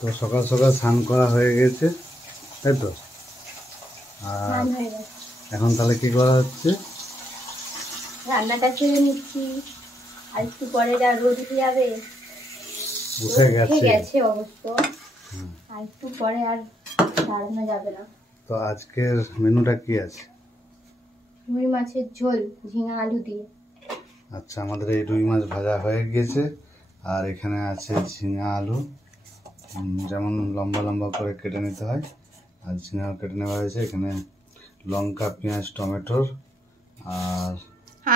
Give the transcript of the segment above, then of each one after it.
তো সকাল সকাল স্নান করা হয়ে গেছে, তাই তো? আর এখন তাহলে কি করা হচ্ছে? রান্নাটা ছেড়ে নিচ্ছি, আর একটু পরে যা রোদ উঠে যাবে, উঠে গেছে অবশ্য, আর একটু পরে আর দাঁড়ানো যাবে না। তো আজকের মেনুটা কি আছে? রুই মাছের ঝোল ঝিঙা আলু দিয়ে। আচ্ছা, আমাদের এই রুই মাছ ভাজা হয়ে গেছে, আর এখানে আছে ঝিঙা আলু, যেমন লম্বা লম্বা করে কেটে নিতে হয়, আর ঝিঙা কেটে নেওয়া হয়েছে। এখানে লঙ্কা, পেঁয়াজ, টমেটোর আর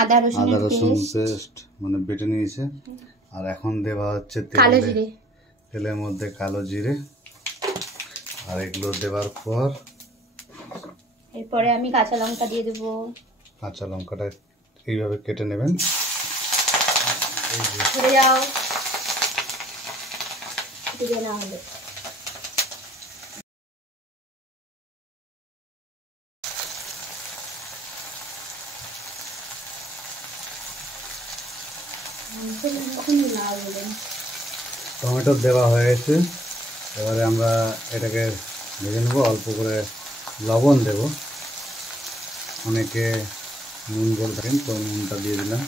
আদা রসুন রসুন পেস্ট মানে বেটে নিয়েছে। আর এখন দেওয়া হচ্ছে তেলের মধ্যে কালো জিরে, আর এগুলো দেওয়ার পর এরপরে আমি কাঁচা লঙ্কা দিয়ে দেবো। কাঁচা লঙ্কাটা এইভাবে কেটে নেবেন। টমেটো দেওয়া হয়ে গেছে, এবারে আমরা এটাকে ভেজে নেবো। অল্প করে লবণ দেব, অনেকে নুন বলে থাকেন, তো নুনটা দিয়ে দিলাম।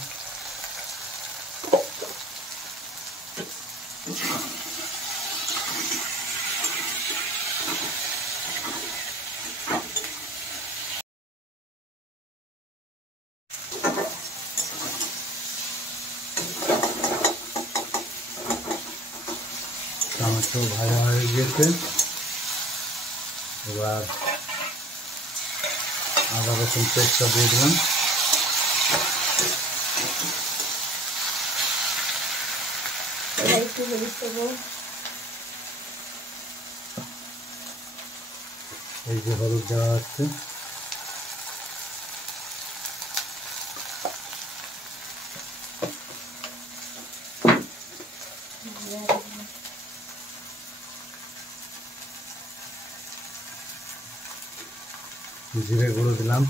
টমেটো ভাজা হয়ে গিয়েছে, এবার আদা রসুন পেস্টটা দিয়ে দিলাম। এই যে হলুদ দেওয়া হচ্ছে, জিরে গুঁড়ো দিলাম,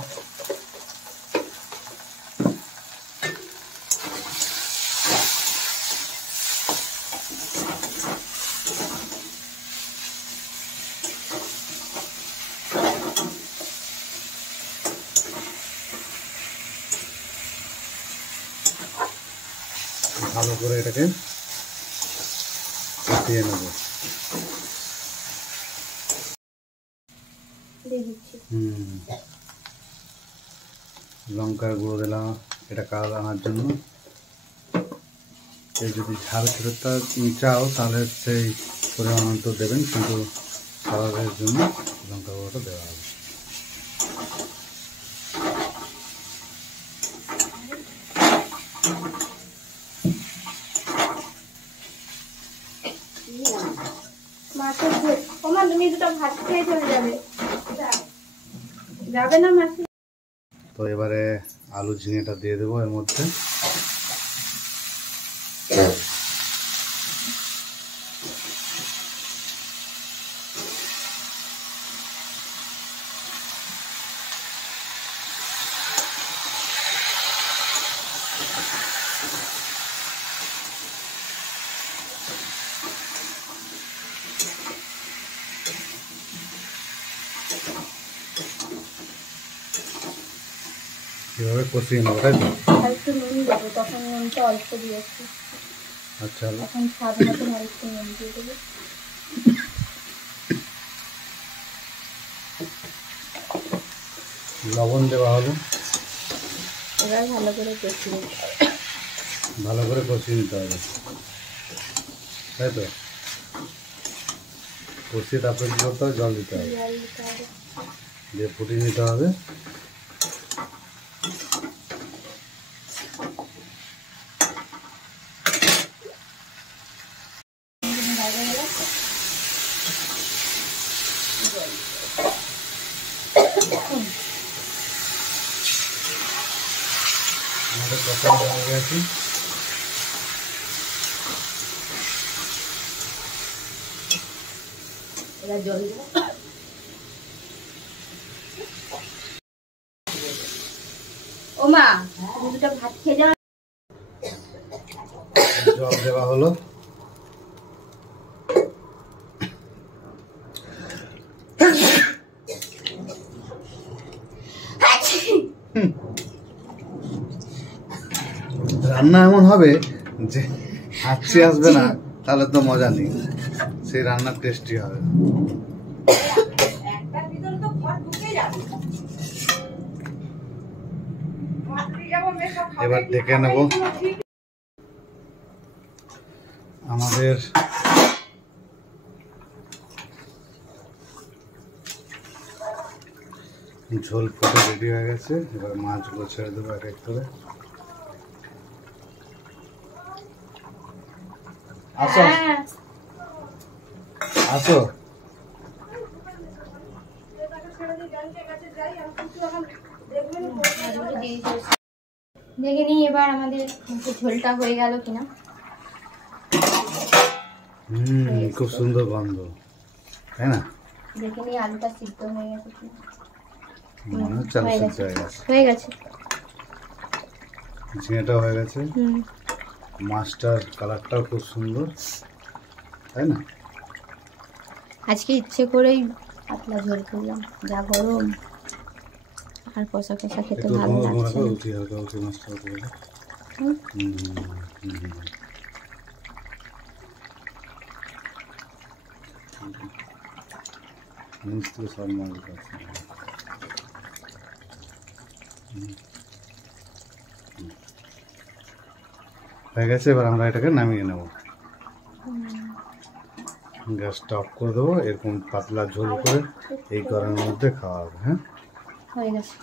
ভালো করে এটাকে কষিয়ে নেব। লঙ্কার গুঁড়ো দিলাম, এটা কালার আনার জন্য। এই যদি ঝাল খেতে চাও তাহলে সেই পরিমাণ মতো দেবেন, কিন্তু কালারের জন্য লঙ্কা গুঁড়োটা দেওয়া হবে। তুমি দুটো ভাত খেয়ে চলে যাবে না মাসি? তো এবারে আলু ঝিঙেটা দিয়ে দেবো এর মধ্যে। এভাবে কষিয়ে নেবো, তাই তো? একটু নুন দেবো, তখন নুনটা অল্প দিয়েছি। আচ্ছা, এখন স্বাদ মতন আর একটু নুন দিয়ে দেবো। লবণ দেওয়া হলো, এবার ভালো করে কষিয়ে নিতে হবে, তাই তো? কষিয়ে তারপরে কি করতে হবে? জল দিতে হবে, দিয়ে ফুটিয়ে নিতে হবে। আমাদের কষানো হয়ে গেছে, জল দেবো। ও মা, দুটো ভাত খেয়ে যাও। জল দেওয়া হলো, রান্না এমন হবে যে হাঁচি আসবে না, তাহলে তো মজা নেই, সেই রান্নার টেস্টি হবে। এবার ডেকে নেব আমাদের ঝোল ফুটে রেডি হয়ে গেছে। এবার মাছগুলো ছেড়ে দেবো এক এক করে। আসো আসো, দেখে নিই এবার আমাদের ঝোলটা হয়ে গেল কিনা। খুব সুন্দর গন্ধ, তাই না? দেখে নিই আলুটা সিদ্ধ হয়ে গেছে কিনা। হয়ে গেছে। ঝিঙেটাও হয়ে গেছে, মাছটার কালারটাও খুব সুন্দর, তাই না? আজকে ইচ্ছে করেই পাতলা ঝোল করলাম, যা গরম আর কষা কষা খেতে ভালো লাগছে। সব মাছ হয়ে গেছে। এবার আমরা এটাকে নামিয়ে নেব, গ্যাসটা অফ করে দেবো। এরকম পাতলা ঝোল করে এই গরমের মধ্যে খাওয়া হবে। হ্যাঁ, হয়ে গেছে।